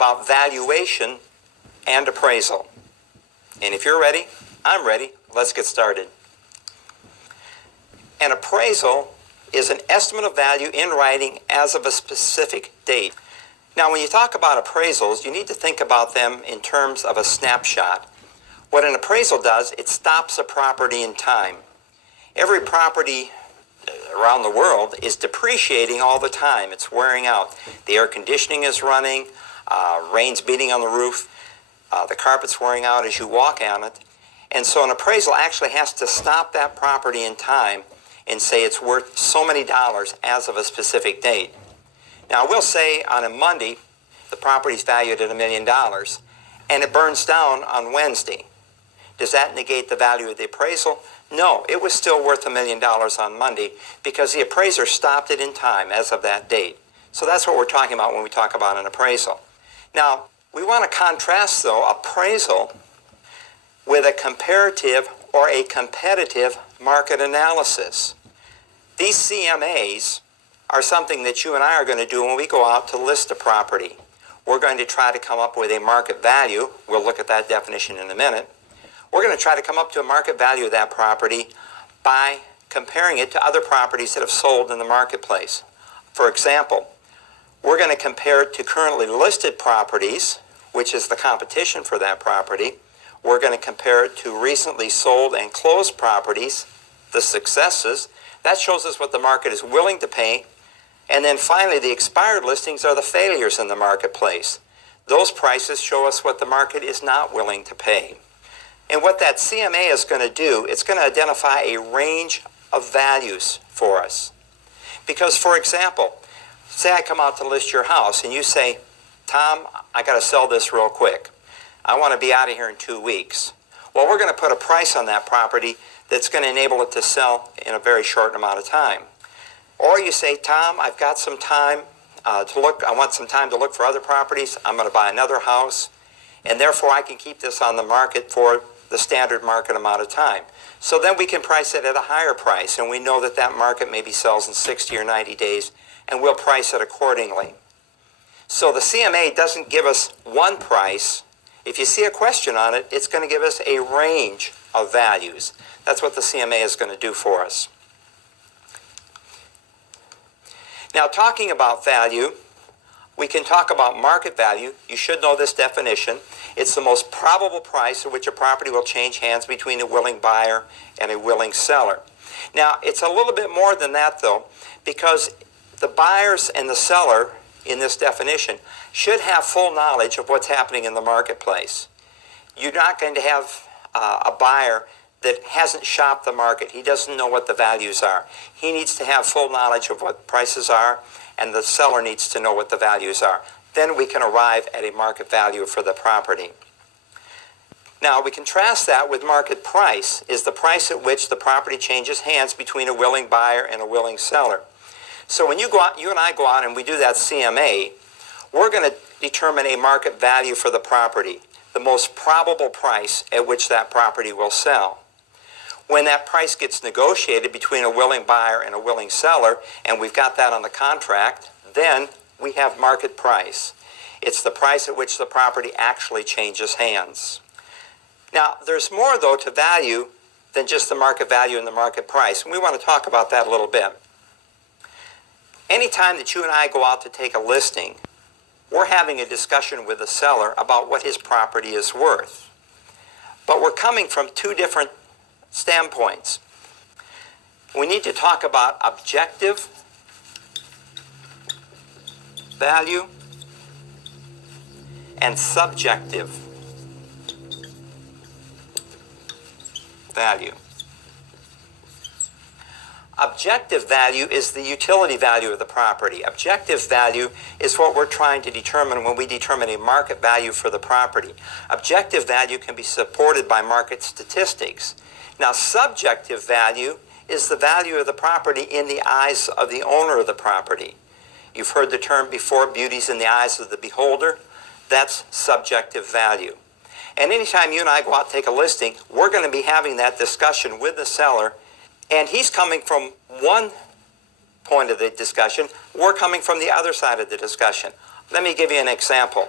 about valuation and appraisal. And if you're ready, I'm ready. Let's get started. An appraisal is an estimate of value in writing as of a specific date. Now, when you talk about appraisals, you need to think about them in terms of a snapshot. What an appraisal does, it stops a property in time. Every property around the world is depreciating all the time. It's wearing out. The air conditioning is running, rain's beating on the roof, the carpet's wearing out as you walk on it. And so an appraisal actually has to stop that property in time and say it's worth so many dollars as of a specific date. Now, we'll say on a Monday, the property's valued at $1 million, and it burns down on Wednesday. Does that negate the value of the appraisal? No, it was still worth $1 million on Monday because the appraiser stopped it in time as of that date. So that's what we're talking about when we talk about an appraisal. Now, we want to contrast, though, appraisal with a comparative or a competitive market analysis. These CMAs are something that you and I are going to do when we go out to list a property. We're going to try to come up with a market value. We'll look at that definition in a minute. We're going to try to come up to a market value of that property by comparing it to other properties that have sold in the marketplace. For example, we're going to compare it to currently listed properties, which is the competition for that property. We're going to compare it to recently sold and closed properties, the successes. That shows us what the market is willing to pay. And then finally, the expired listings are the failures in the marketplace. Those prices show us what the market is not willing to pay. And what that CMA is going to do, it's going to identify a range of values for us. Because, for example, say I come out to list your house and you say, Tom, I got to sell this real quick. I want to be out of here in 2 weeks. Well, we're going to put a price on that property that's going to enable it to sell in a very short amount of time. Or you say, Tom, I've got some time to look. I want some time to look for other properties. I'm going to buy another house, and therefore I can keep this on the market for the standard market amount of time. So then we can price it at a higher price, and we know that that market maybe sells in 60 or 90 days, and we'll price it accordingly. So the CMA doesn't give us one price. If you see a question on it, it's going to give us a range of values. That's what the CMA is going to do for us. Now, talking about value, we can talk about market value. You should know this definition. It's the most probable price at which a property will change hands between a willing buyer and a willing seller. Now, it's a little bit more than that, though, because the buyers and the seller in this definition should have full knowledge of what's happening in the marketplace. You're not going to have a buyer that hasn't shopped the market. He doesn't know what the values are. He needs to have full knowledge of what prices are, and the seller needs to know what the values are. Then we can arrive at a market value for the property. Now, we contrast that with market price, is the price at which the property changes hands between a willing buyer and a willing seller. So when you and I go out and we do that CMA, we're going to determine a market value for the property, the most probable price at which that property will sell. When that price gets negotiated between a willing buyer and a willing seller, and we've got that on the contract, then we have market price. It's the price at which the property actually changes hands. Now, there's more, though, to value than just the market value and the market price, and we want to talk about that a little bit. Anytime that you and I go out to take a listing, we're having a discussion with the seller about what his property is worth. But we're coming from two different standpoints. We need to talk about objective value and subjective value. Objective value is the utility value of the property. Objective value is what we're trying to determine when we determine a market value for the property. Objective value can be supported by market statistics. Now, subjective value is the value of the property in the eyes of the owner of the property. You've heard the term before, beauty's in the eyes of the beholder. That's subjective value. And anytime you and I go out and take a listing, we're going to be having that discussion with the seller, and he's coming from one point of the discussion. We're coming from the other side of the discussion. Let me give you an example.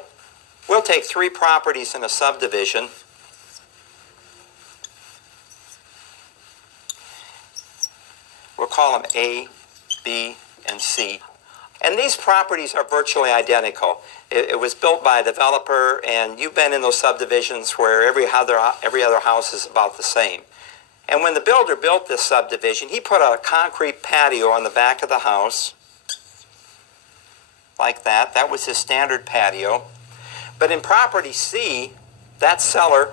We'll take 3 properties in a subdivision. We'll call them A, B, and C. And these properties are virtually identical. It was built by a developer, and you've been in those subdivisions where every other house is about the same. And when the builder built this subdivision, he put a concrete patio on the back of the house, like that. That was his standard patio. But in property C, that seller,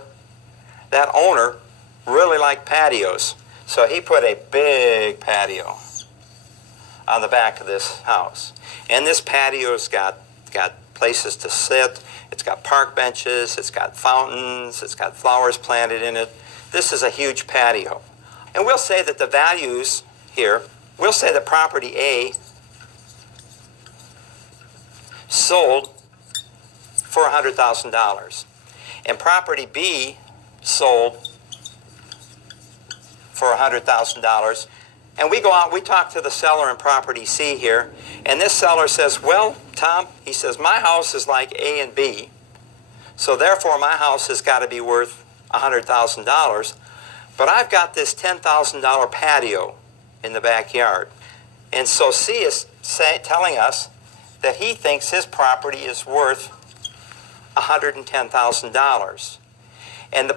that owner, really liked patios. So he put a big patio on the back of this house. And this patio's got places to sit, it's got park benches, it's got fountains, it's got flowers planted in it. This is a huge patio. And we'll say that the values here, we'll say that property A sold for $100,000. And property B sold for $100,000. And we go out, we talk to the seller in property C here, and this seller says, well, Tom, he says, my house is like A and B, so therefore my house has got to be worth $100,000, but I've got this $10,000 patio in the backyard. And so C is telling us that he thinks his property is worth $110,000. And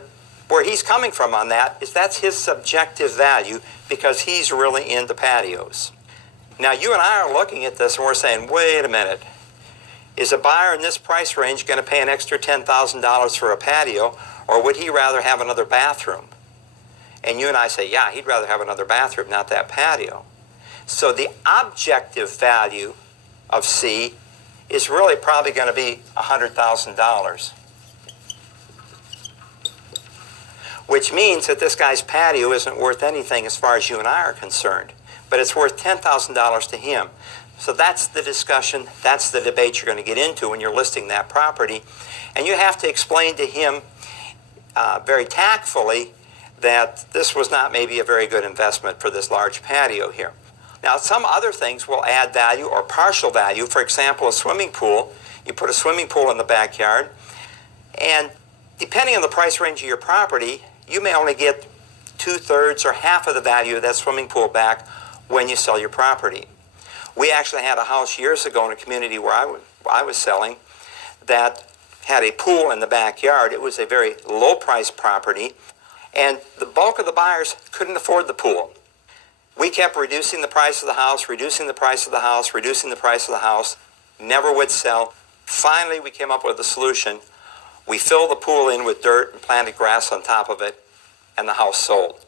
where he's coming from on that is that's his subjective value because he's really into patios. Now you and I are looking at this and we're saying, wait a minute, is a buyer in this price range going to pay an extra $10,000 for a patio, or would he rather have another bathroom? And you and I say, yeah, he'd rather have another bathroom, not that patio. So the objective value of C is really probably going to be $100,000. Which means that this guy's patio isn't worth anything as far as you and I are concerned, but it's worth $10,000 to him. So that's the discussion, that's the debate you're going to get into when you're listing that property. And you have to explain to him very tactfully that this was not maybe a very good investment for this large patio here. Now, some other things will add value or partial value. For example, a swimming pool. You put a swimming pool in the backyard, and depending on the price range of your property, you may only get 2/3 or half of the value of that swimming pool back when you sell your property. We actually had a house years ago in a community where I was selling that had a pool in the backyard. It was a very low-priced property, and the bulk of the buyers couldn't afford the pool. We kept reducing the price of the house, reducing the price of the house, reducing the price of the house, never would sell. Finally, we came up with a solution. We filled the pool in with dirt and planted grass on top of it, and the house sold.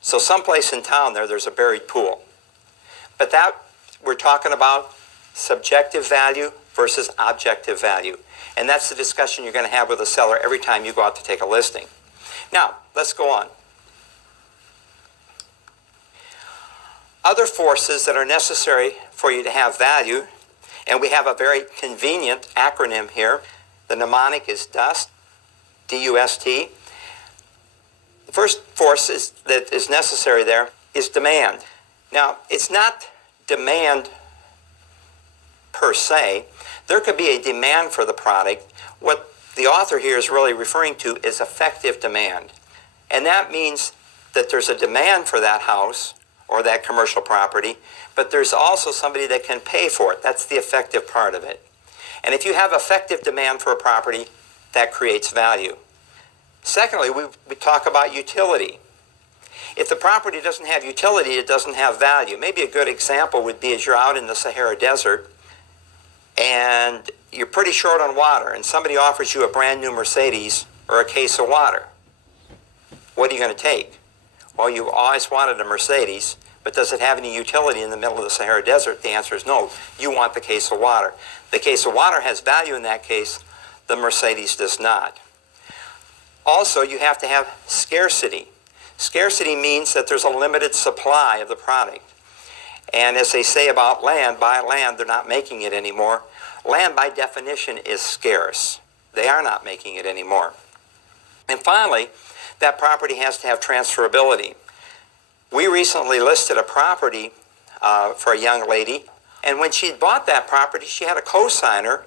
So someplace in town there's a buried pool. But that, we're talking about subjective value versus objective value. And that's the discussion you're going to have with a seller every time you go out to take a listing. Now, let's go on. Other forces that are necessary for you to have value, and we have a very convenient acronym here. The mnemonic is DUST, D-U-S-T. The first force that is necessary there is demand. Now, it's not demand per se. There could be a demand for the product. What the author here is really referring to is effective demand. And that means that there's a demand for that house or that commercial property, but there's also somebody that can pay for it. That's the effective part of it. And if you have effective demand for a property, that creates value. Secondly, we talk about utility. If the property doesn't have utility, it doesn't have value. Maybe a good example would be as you're out in the Sahara Desert and you're pretty short on water and somebody offers you a brand new Mercedes or a case of water. What are you going to take? Well, you always wanted a Mercedes, but does it have any utility in the middle of the Sahara Desert? The answer is no. You want the case of water. The case of water has value in that case. The Mercedes does not. Also, you have to have scarcity. Scarcity means that there's a limited supply of the product. And as they say about land, buy land, they're not making it anymore. Land by definition is scarce. They are not making it anymore. And finally, that property has to have transferability. We recently listed a property for a young lady, and when she bought that property, she had a cosigner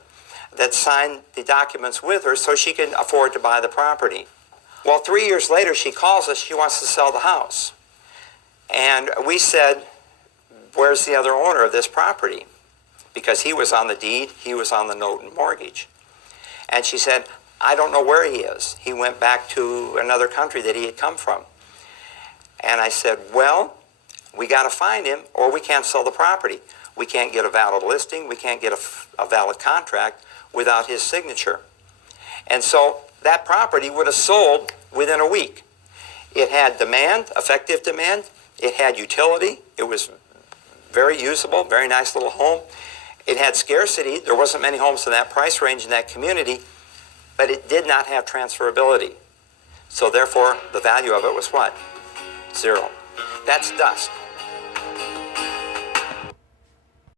that signed the documents with her so she could afford to buy the property. Well, 3 years later, she calls us. She wants to sell the house. And we said, where's the other owner of this property? Because he was on the deed, he was on the note and mortgage. And she said, I don't know where he is. He went back to another country that he had come from. And I said, well, we got to find him or we can't sell the property. We can't get a valid listing. We can't get a valid contract without his signature. And so that property would have sold within a week. It had demand, effective demand. It had utility. It was very usable, very nice little home. It had scarcity. There wasn't many homes in that price range in that community, but it did not have transferability. So therefore, the value of it was what? Zero. That's dust.